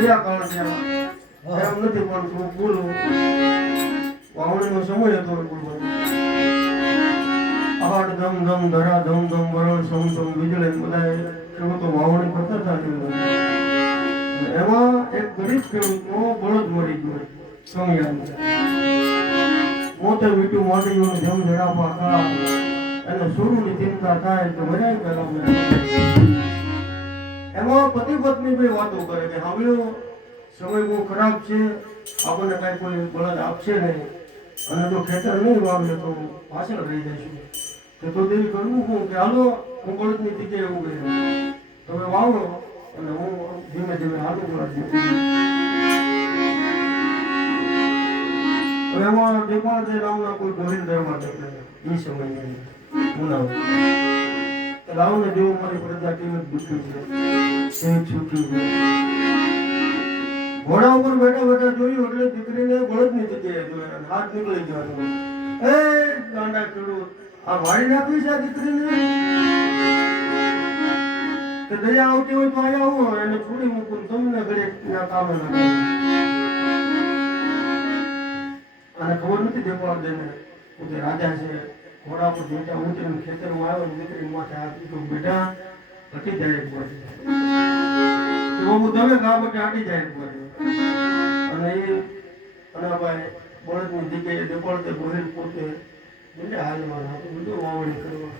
કયા કાળ થયા એમ નથી પણ તું બોલું વાવણીનો સમય હતો બોલવાનો આડ ધમ ધમ ધરા ધમ ધમ વરણ સમ સમ વીજળી બધા ખેડૂતો વાવણી કરતા હતા એમાં એક ગરીબ ખેડૂતનો બળદ મરી ગયો સમયાનું મોટે મીઠું મોટીયું જમ જડાપા કા અને સુરુની ચિંતા થાય તો મજા પેલા એમાં પતિ પત્ની ભાઈ વાતો કરે કે હાવલો સમય બહુ ખરાબ છે. આપણને કાંઈ કોઈ બળદ આપશે નહીં. અને જો ખેતર નહીં વાવે તો પાછળ રહી જઈશું. કે તો દેવી કરવું હું કે હાલો, હું બળદની જગ્યાએ રહું તમે વાવો અને હું ધીમે ધીમે હાલું બળદ એમાં દેપાળદે નામના કોઈ ગોવિંદ રહેવા એ સમય ઉનાળો. તો રાવને જેવું મારી પ્રજા કેવી દુઃખી છે? ઘોડા ઉપર બેઠા બેઠા જોયું એટલે દીકરીને બળદની જગ્યાએ જોયા હાથ નીકળી ગયો એ ગાંડા ખેડૂત આ વાળી નાખી છે દીકરીને? કે દયા આવતી હોય તો અહીંયા આવો એને છોડી મૂકું, તમને ઘરે ના કામ અને ખબર નથી દેવા દેને પોતે રાજા છે, ઘોડા પર જોતા ઉતરીને ખેતરમાં આવ્યો, દીકરી માથે હાથ દીધો બેટા હટી જાય એક બાજુ તો બહુ તમે ગા જાય અને એ અને બળદની જગ્યાએ દેપળ તે પોતે એટલે હાલમાં હતું બધું વાવણી કરવા.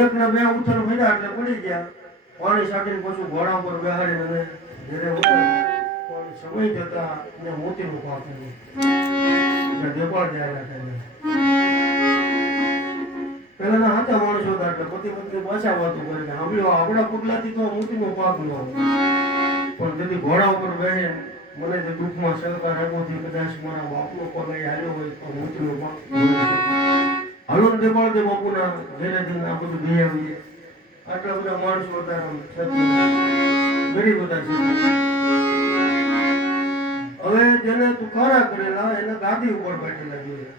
એક ને બે ઉથલ મળ્યા એટલે પડી ગયા. પાણી સાટીને પાછું ઘોડા પર બેહાડીને અને ઘરે ઉતર. સમય જતા એને મોતીનું પાક એટલે દેપાળ જાય એટલે પેલાના હાથા માણસો હતા એટલે પતિ પત્ની પાછા વાતો કરે સાંભળ્યો આપણા પગલાથી તો મોતીનો પાક ન પણ તેથી ઘોડા ઉપર બેસે મને જે દુઃખમાં સહકાર આપ્યો છે, કદાચ મારા બાપનો પગ અહીં હાલ્યો હોય તો નો પાક હાલો ને દેપાળ દે બાપુના ઘેરે જઈને આ બધું લઈ આવીએ. આટલા બધા માણસો હતા ઘણી બધા હવે જેને તુકારા કરેલા, એને ગાદી ઉપર બેઠેલા જોઈએ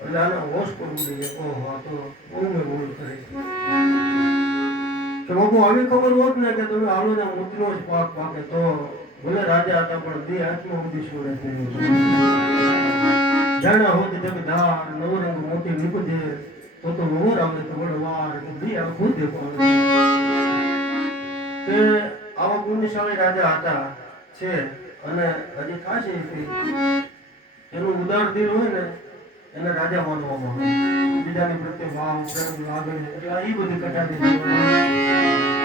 આને હોશ કરવું જોઈએ ઓહો, આ તો બહુ મેં ભૂલ કરી. કે બાપુ, આવી ખબર હોત ને કે તમે આવો ને મોતીનો જ પાક પાકે તો ભલે રાજા હતા, પણ બે હાથમાં બધી સોડે જાણા હોત જગ ધાર નવરંગ મોતી નીપજે, તો તો મોર આવે તો વડવાર બે આ ખુદ કે આવા પુણ્યશાળી રાજા હતા, છે. અને હજી ખાસ એનું દિલ હોય ને એને રાજા માનવામાં આવે બીજાની પ્રત્યે ભાવ પ્રેમ લાગણી એટલે આ બધી કટાતી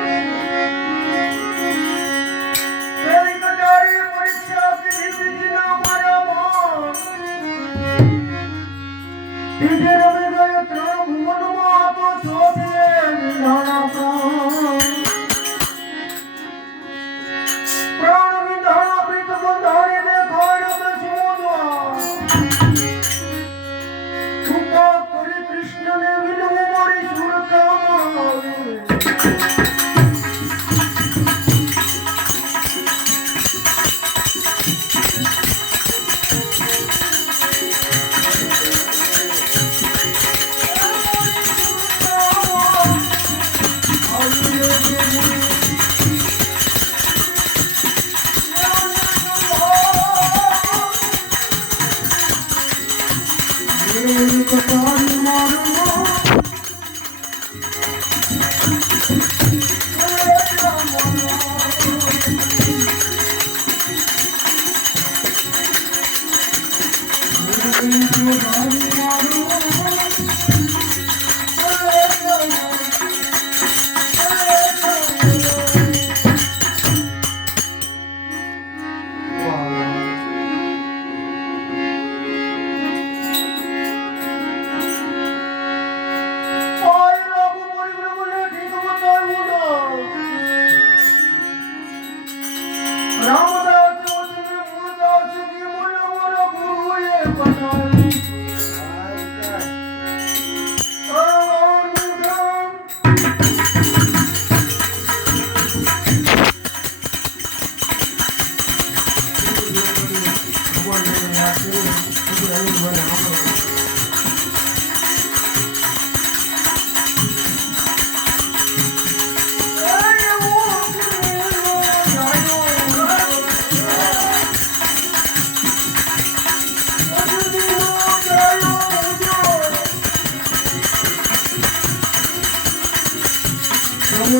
não não.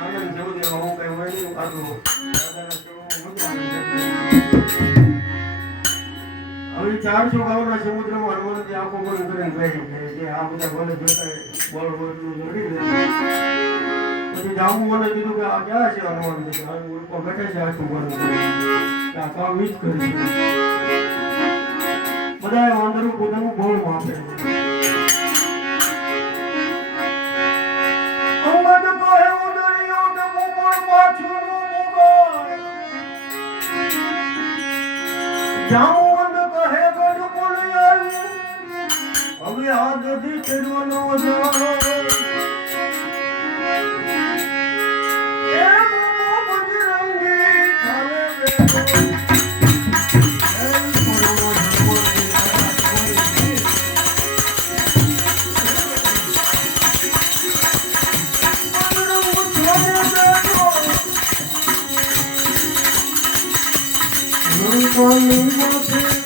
આનંદ જેવું હું કઈ હોય નહીં, કાઢું. હવે ચારસો સમુદ્રમાં હનુમાનજી આંખો બંધ કરીને આ ભલે જોતા પછી જામુ મને કીધું કે આ ક્યાં છે હનુમાનજી? આ છે આખું બંધ આ કામ ઈ જ કરી બધાએ વાંદરું પોતાનું બળ માપે. જામવંત કહે ગજ બોલી આવ્યું હવે આજથી ચડવાનો જાય বলবে